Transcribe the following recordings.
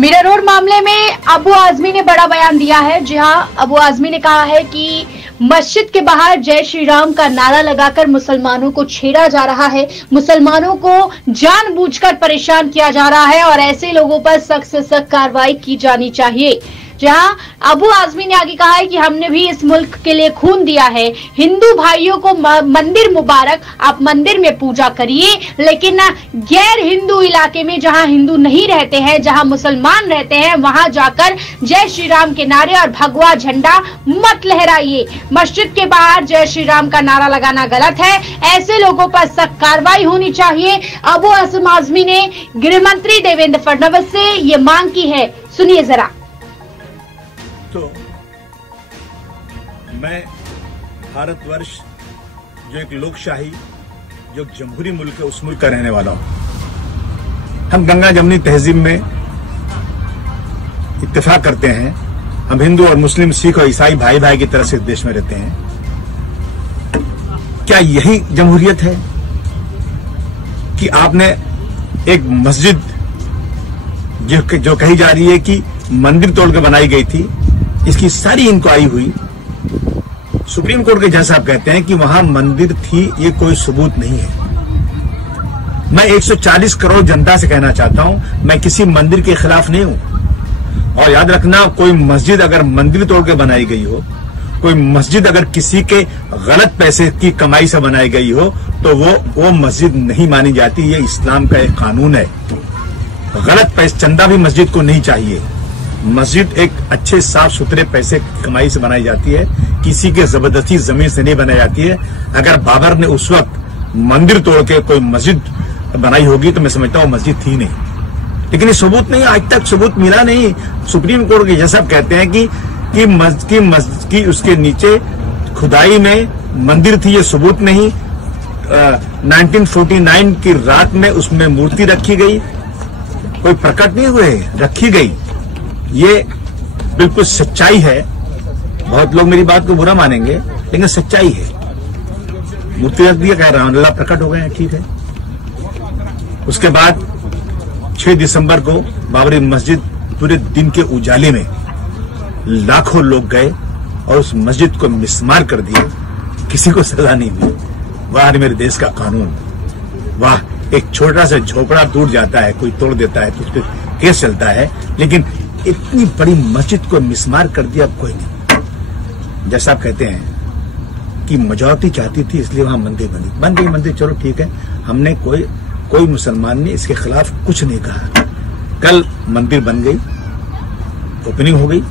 Meera road मामले में अबू आजमी ने बड़ा बयान दिया है। जी हां, अबू आजमी ने कहा है कि मस्जिद के बाहर जय श्री राम का नारा लगाकर मुसलमानों को छेड़ा जा रहा है, मुसलमानों को जानबूझकर परेशान किया जा रहा है और ऐसे लोगों पर सख्त से सख्त कार्रवाई की जानी चाहिए। जहां अबू आजमी ने आगे कहा है कि हमने भी इस मुल्क के लिए खून दिया है। हिंदू भाइयों को मंदिर मुबारक, आप मंदिर में पूजा करिए, लेकिन गैर हिंदू इलाके में जहां हिंदू नहीं रहते हैं, जहां मुसलमान रहते हैं, वहां जाकर जय श्री राम के नारे और भगवा झंडा मत लहराइए। मस्जिद के बाहर जय श्री राम का नारा लगाना गलत है, ऐसे लोगों पर सख्त कार्रवाई होनी चाहिए। अबू आजमी ने गृह मंत्री देवेंद्र फडणवीस से ये मांग की है, सुनिए जरा। तो मैं भारतवर्ष जो एक लोकशाही, जो एक जमहूरी मुल्क है, उस मुल्क का रहने वाला हूं। हम गंगा जमनी तहजीब में इत्तेफाक करते हैं। हम हिंदू और मुस्लिम, सिख और ईसाई भाई भाई की तरह से इस देश में रहते हैं। क्या यही जमहूरियत है कि आपने एक मस्जिद जो कही जा रही है कि मंदिर तोड़ के बनाई गई थी, इसकी सारी इंक्वायरी हुई। सुप्रीम कोर्ट के जज साहब कहते हैं कि वहां मंदिर थी, ये कोई सबूत नहीं है। मैं 140 करोड़ जनता से कहना चाहता हूं, मैं किसी मंदिर के खिलाफ नहीं हूं। और याद रखना, कोई मस्जिद अगर मंदिर तोड़ के बनाई गई हो, कोई मस्जिद अगर किसी के गलत पैसे की कमाई से बनाई गई हो, तो वो मस्जिद नहीं मानी जाती। ये इस्लाम का एक कानून है। गलत पैसे, चंदा भी मस्जिद को नहीं चाहिए। मस्जिद एक अच्छे साफ सुथरे पैसे की कमाई से बनाई जाती है, किसी के जबरदस्ती जमीन से नहीं बनाई जाती है। अगर बाबर ने उस वक्त मंदिर तोड़ के कोई मस्जिद बनाई होगी तो मैं समझता हूं मस्जिद थी नहीं। लेकिन ये सबूत नहीं, आज तक सबूत मिला नहीं। सुप्रीम कोर्ट के जज कहते हैं कि उसके नीचे खुदाई में मंदिर थी, ये सबूत नहीं। 1949 की रात में उसमें मूर्ति रखी गई, कोई प्रकट नहीं हुए, रखी गई। ये बिल्कुल सच्चाई है। बहुत लोग मेरी बात को बुरा मानेंगे, लेकिन सच्चाई है। मूर्ति रख दिया, कह रहा हूं, अल्लाह प्रकट हो गए हैं, ठीक है। उसके बाद 6 दिसंबर को बाबरी मस्जिद पूरे दिन के उजाले में लाखों लोग गए और उस मस्जिद को मिसमार कर दिए, किसी को सजा नहीं हुई। वाह मेरे देश का कानून, वाह। एक छोटा सा झोपड़ा टूट जाता है, कोई तोड़ देता है तो उस पर केस चलता है, लेकिन इतनी बड़ी मस्जिद को मिसमार कर दिया कोई नहीं। जैसा आप कहते हैं कि मेजॉरिटी चाहती थी इसलिए वहां मंदिर बन गई मंदिर, चलो ठीक है। हमने कोई मुसलमान ने इसके खिलाफ कुछ नहीं कहा। कल मंदिर बन गई, ओपनिंग हो गई,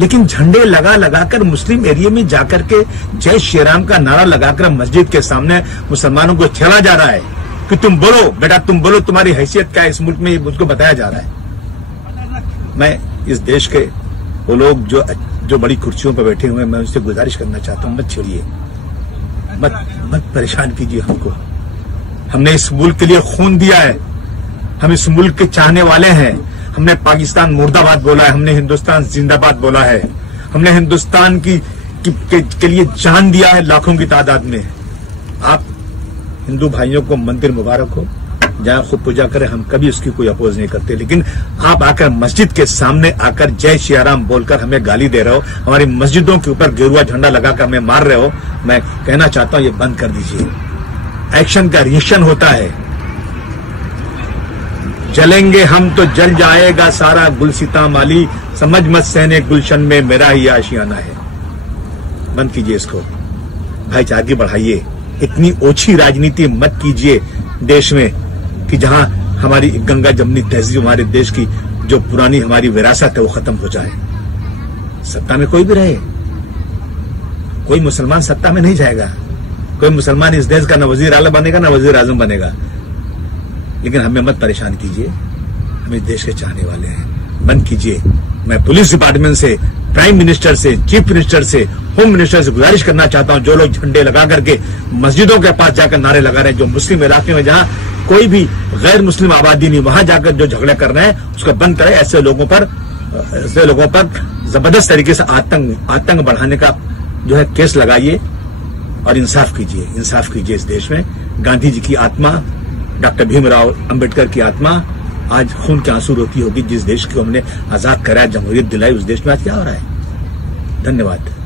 लेकिन झंडे लगाकर मुस्लिम एरिया में जाकर के जय श्री राम का नारा लगाकर मस्जिद के सामने मुसलमानों को छेड़ा जा रहा है कि तुम बोलो बेटा, तुम बोलो, तुम्हारी हैसियत क्या है इस मुल्क में, मुझको बताया जा रहा है। मैं इस देश के वो लोग जो बड़ी कुर्सियों पर बैठे हुए हैं, मैं उनसे गुजारिश करना चाहता हूं, मत छेड़िए, मत परेशान कीजिए हमको। हमने इस मुल्क के लिए खून दिया है, हम इस मुल्क के चाहने वाले हैं। हमने पाकिस्तान मुर्दाबाद बोला है, हमने हिंदुस्तान जिंदाबाद बोला है, हमने हिंदुस्तान के लिए जान दिया है लाखों की तादाद में। आप हिंदू भाइयों को मंदिर मुबारक हो, जहां खूब पूजा करें, हम कभी उसकी कोई अपोज नहीं करते। लेकिन आप आकर मस्जिद के सामने आकर जय श्री राम बोलकर हमें गाली दे रहे हो, हमारी मस्जिदों के ऊपर गेरुआ झंडा लगाकर हमें मार रहे हो, मैं कहना चाहता हूं ये बंद कर दीजिए। एक्शन का रिएक्शन होता है। जलेंगे हम तो जल जाएगा सारा गुलसिता माली, समझ मत सहने गुलशन में मेरा ही आशियाना है। बंद कीजिए इसको, भाईचारगी बढ़ाइए। इतनी ओछी राजनीति मत कीजिए देश में कि जहां हमारी गंगा जमनी तहजीब, हमारे देश की जो पुरानी हमारी विरासत है वो खत्म हो जाए। सत्ता में कोई भी रहे, कोई मुसलमान सत्ता में नहीं जाएगा। कोई मुसलमान इस देश का न वजीर आला बनेगा न वजीर आजम बनेगा। लेकिन हमें मत परेशान कीजिए, हम इस देश के चाहने वाले हैं। बंद कीजिए। मैं पुलिस डिपार्टमेंट से, प्राइम मिनिस्टर से, चीफ मिनिस्टर से, होम मिनिस्टर से गुजारिश करना चाहता हूं, जो लोग झंडे लगा करके मस्जिदों के पास जाकर नारे लगा रहे हैं, जो मुस्लिम इलाके में जहां कोई भी गैर मुस्लिम आबादी नहीं, वहां जाकर जो झगड़े कर रहे हैं उसको बंद करें। ऐसे लोगों पर जबरदस्त तरीके से आतंक बढ़ाने का जो है केस लगाइए और इंसाफ कीजिए इस देश में। गांधी जी की आत्मा, डॉक्टर भीमराव अंबेडकर की आत्मा आज खून के आंसू रोती होगी। जिस देश को हमने आजाद कराया, जमहूरियत दिलाई, उस देश में आज क्या हो रहा है। धन्यवाद।